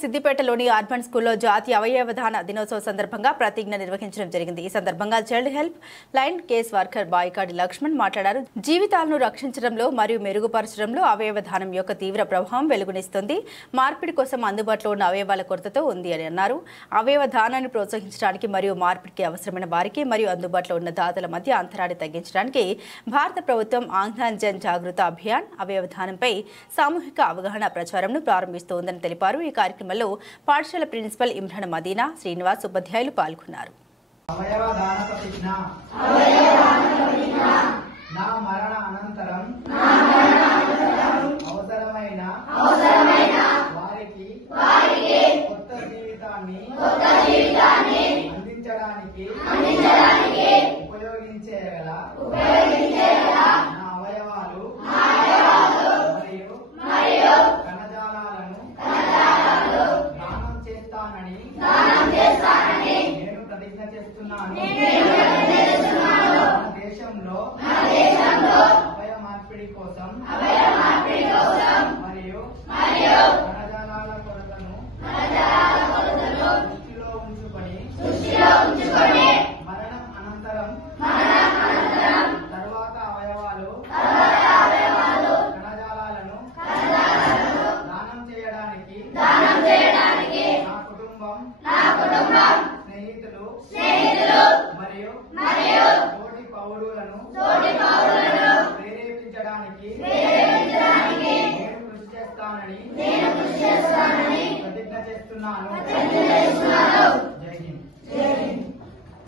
సిద్దిపేటలోని urban స్కూల్లో జాతీయ అవయవదాన దినోత్సవ సందర్భంగా ప్రతిజ్ఞ నిర్వహించడం జరిగింది। ఈ సందర్భంగా child help line case worker Baikadi Lakshman మాట్లాడారు। జీవితాలను రక్షించడంలో మరియు మెరుగుపరచడంలో అవయవదానం యొక్క తీవ్ర ప్రభావం వెలుగునిస్తుంది। మార్పిడి కోసం అందుబాటులో ఉన్న అవయవాల కొరతతో ఉంది అని అన్నారు। అవయవదానాన్ని ప్రోత్సహించడానికి మరియు మార్పిడికి అవసరమైన వారికి మరియు అందుబాటులో ఉన్న దాతల మధ్య అంతరాన్ని తగ్గించడానికి భారత ప్రభుత్వం ఆంగ్లాన్ జన్ జాగృత అభియాన్ అవయవదానంపై సామూహిక అవగాహన ప్రచారంను ప్రారంభిస్తోందని తెలిపారు। ఈ కార్యక్రమంలో పాఠశాల ప్రిన్సిపల్ ఇమ్రాన్ మదీనా శ్రీనివాస్ ఉపాధ్యాయులు పాల్గొన్నారు। అవయవదాన ప్రతిజ్ఞ నా మరణ అనంతరం అవసరమైన వారికి కొత్త జీవితాన్ని అందించడానికి ఉపయోగించేగల నా అవయవాలు మరియు కణజాలాలను దానం చేస్తానని నేను ప్రతిజ్ఞ చేస్తున్నాను। మన దేశంలో అవయవ మార్పిడి కోసం మరియు